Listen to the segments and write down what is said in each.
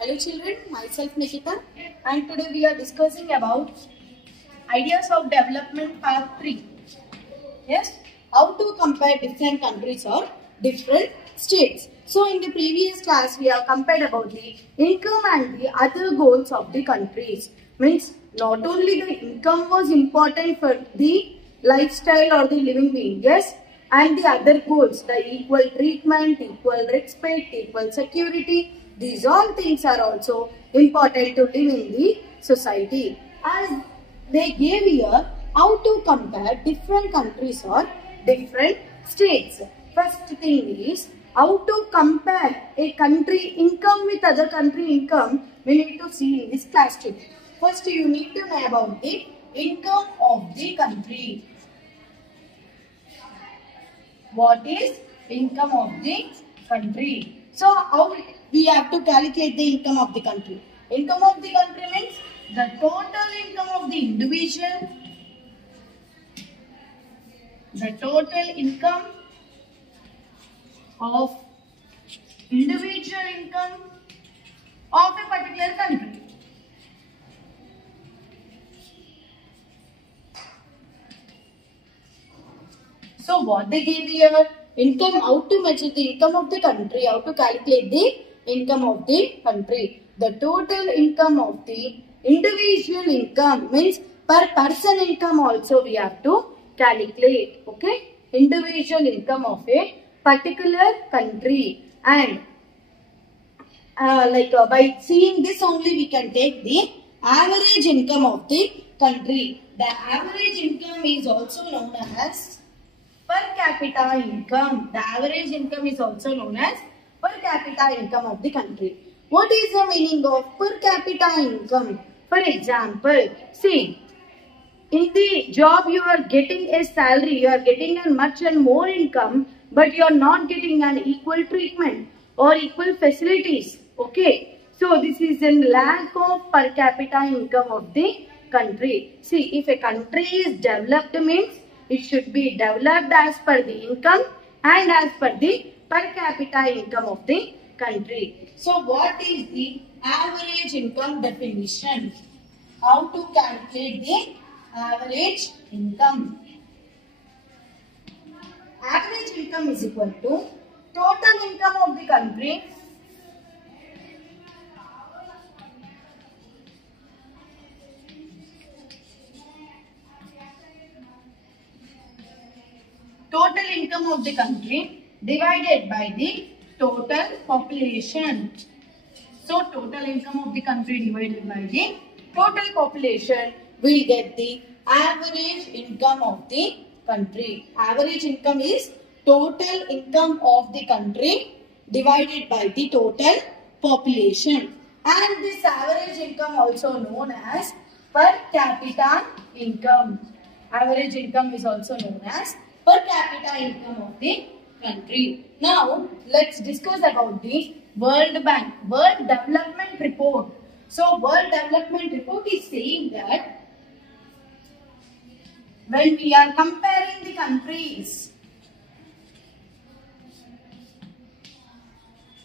Hello children, myself Nikita, and today we are discussing about ideas of development part 3. Yes, how to compare different countries or different states. So in the previous class we have compared about the income and the other goals of the countries. Means not only the income was important for the lifestyle or the living being, yes, and the other goals, the equal treatment, equal respect, equal security, these all things are also important to live in the society. As they gave here how to compare different countries or different states. First thing is how to compare a country income with other country income. We need to see in this class today. First you need to know about the income of the country. What is income of the country? So how we have to calculate the income of the country? Income of the country means the total income of the individual, the total income of individual income of a particular country. So what they gave here, income, how to measure the income of the country, how to calculate the income of the country. The total income of the individual income means per person income also we have to calculate. Okay, individual income of a particular country, and by seeing this only we can take the average income of the country. The average income is also known as per capita income. The average income is also known as per capita income of the country. What is the meaning of per capita income? For example, see, in the job you are getting a salary, you are getting a much and more income, but you are not getting an equal treatment or equal facilities. Okay, so this is a lack of per capita income of the country. See, if a country is developed means it should be developed as per the income and as per the per capita income of the country. So what is the average income definition? How to calculate the average income? Average income is equal to total income of the country divided by the total population. So total income of the country divided by the total population will get the average income of the country. Average income is total income of the country divided by the total population, and this average income also known as per capita income. Average income is also known as per capita income of the country. Now let's discuss about the World Bank World Development Report. So World Development Report is saying that when we are comparing the countries,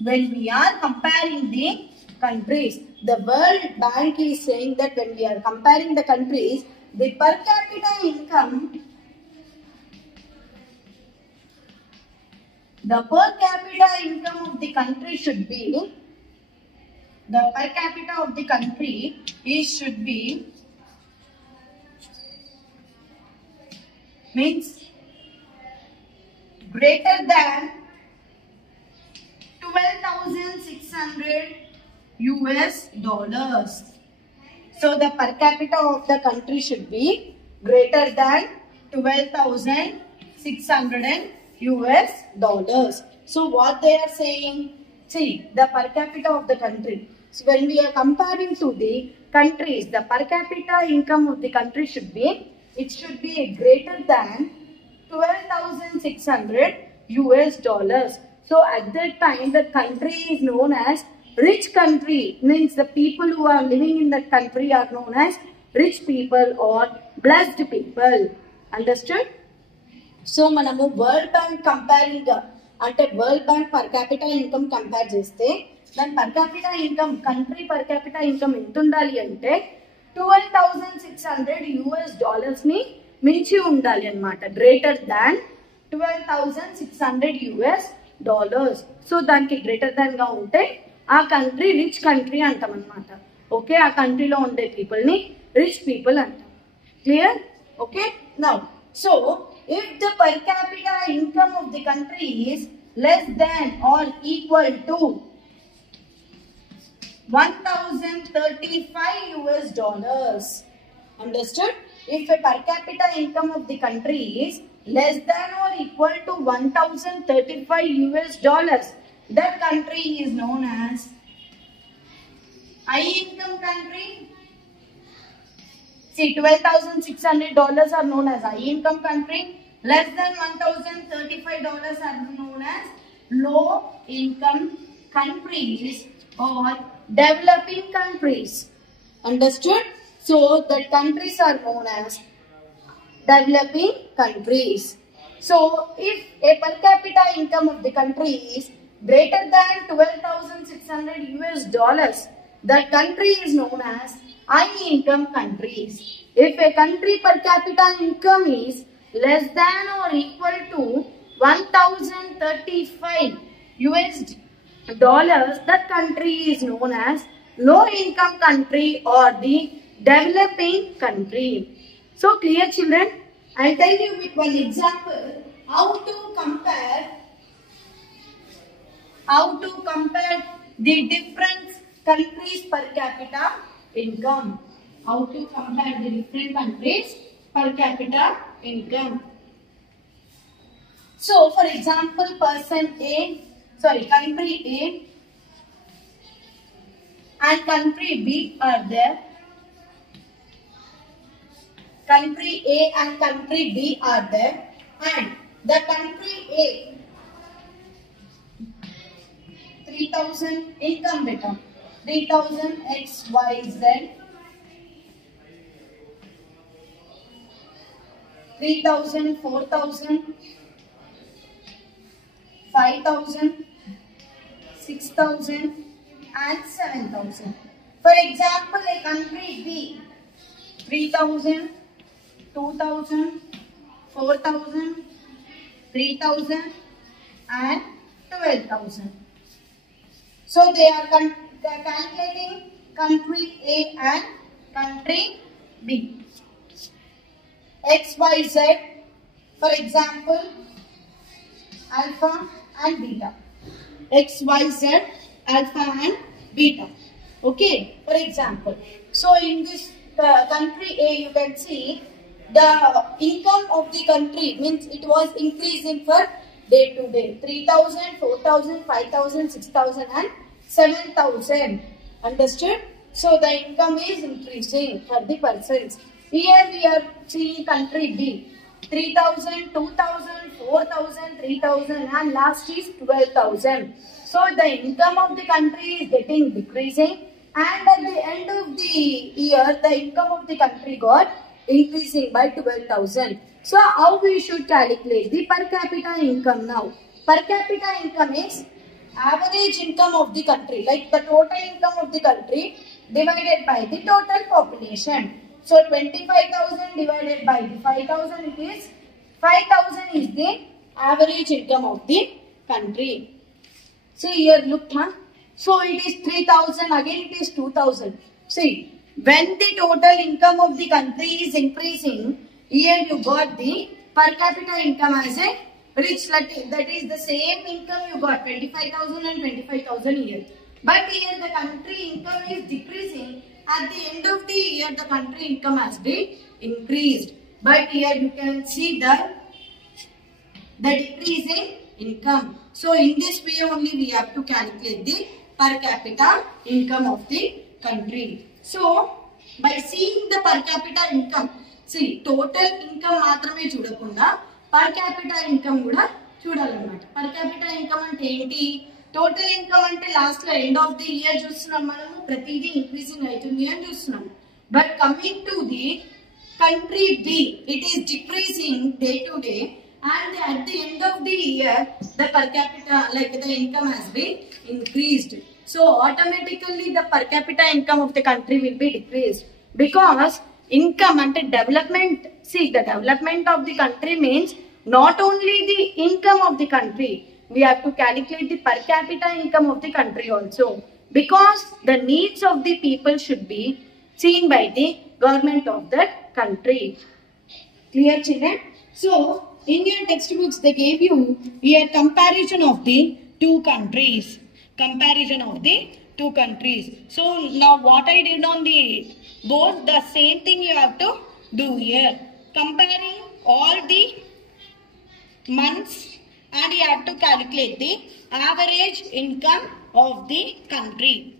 the World Bank is saying that when we are comparing the countries, the per capita income, the per capita income of the country should be, the per capita of the country should be, means greater than 12,600 US dollars. So the per capita of the country should be greater than 12,600 US dollars. So what they are saying, see, the per capita of the country. So when we are comparing to the countries, the per capita income of the country should be, it should be greater than 12,600 US dollars. So at that time the country is known as rich country, means the people who are living in that country are known as rich people or blessed people. Understood? So manamu World Bank comparing ante World Bank per capita income compare cheste దాని per capita income, country per capita income ఎంత ఉండాలి అంటే $12,600 ని మించి ఉండాలి అన్నమాట. Greater than $12,600. So దానికి greater than గా ఉంటే ఆ కంట్రీ రిచ్ కంట్రీ అంటాం అన్నమాట. ఓకే, ఆ కంట్రీలో ఉండే పీపుల్ ని రిచ్ పీపుల్ అంటాం. Clear? Okay, now so if the per capita income of the country is less than or equal to $1,035, understood? If a per capita income of the country is less than or equal to $1,035, that country is known as high income country. See, $12,600 are known as high income country. Less than $1,035 are known as low income countries or developing countries. Understood? So the countries are known as developing countries. So if a per capita income of the country is greater than $12,600, the country is known as high income countries. If a country per capita income is less than or equal to $1,035, that country is known as low income country or the developing country. So clear, children? I'll tell you with one example how to compare the different countries per capita income. How to compare the different countries per capita income. So for example, country A and country B are there. Country A and country B are there, and the country A 3,000 income beta, 3,000 XYZ, 3,000, 4,000, 5,000, 6,000 and 7,000. For example, a country B 3,000, 2,000, 4,000, 3,000 and 12,000. So they are calculating country A and country B. XYZ, for example, alpha and beta. XYZ, alpha and beta. Okay, for example. So in this country A, you can see the income of the country means it was increasing for day to day. 3,000, 4,000, 5,000, 6,000 and 7,000. Understood? So the income is increasing for the persons. Here we are seeing country B. 3,000, 2,000, 4,000, 3,000 and last is 12,000. So the income of the country is getting decreasing, and at the end of the year the income of the country got increasing by 12,000. So how we should calculate the per capita income now? Per capita income is average income of the country, like the total income of the country divided by the total population. So 25,000 divided by the 5,000, it is 5,000 is the average income of the country. So here look, so it is 3,000, again it is 2,000. See, when the total income of the country is increasing, here you got the per capita income as a rich, that is the same income you got 25,000 and 25,000 here. But here the country income is decreasing. At the end of the year, the country income has been increased. But here you can see the decreasing income. So in this way only we have to calculate the per capita income of the country. So by seeing the per capita income, see total income మాత్రమే చూడకుండా per capita income కూడా చూడాలన్నమాట. Per capita income అంటే ఏంటి? Total income అంటే last లో end of the year చూస్తున్నాం మనము, ప్రతిదీ ఇంక్రీజింగ్ అవుతుంది అని చూస్తున్నాం. But coming to the country be, it is decreasing day to day, and at the end of the year the per capita, like the income has been increased. So automatically the per capita income of the country will be decreased because income and development. See, the development of the country means not only the income of the country, we have to calculate the per capita income of the country also, because the needs of the people should be seen by the government of that country. Clear, children? So, in your textbooks, they gave you a comparison of the two countries. Comparison of the two countries. So, now what I did on the board, the same thing you have to do here. Comparing all the months, and you have to calculate the average income of the country.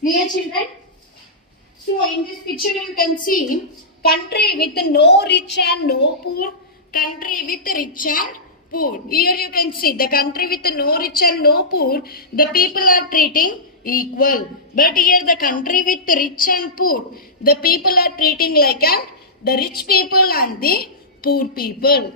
Clear, children? So, in this picture you can see country with no rich and no poor, country with rich and poor. Here you can see the country with no rich and no poor, the people are treating equal. But here the country with rich and poor, the people are treating like the rich people and the poor people.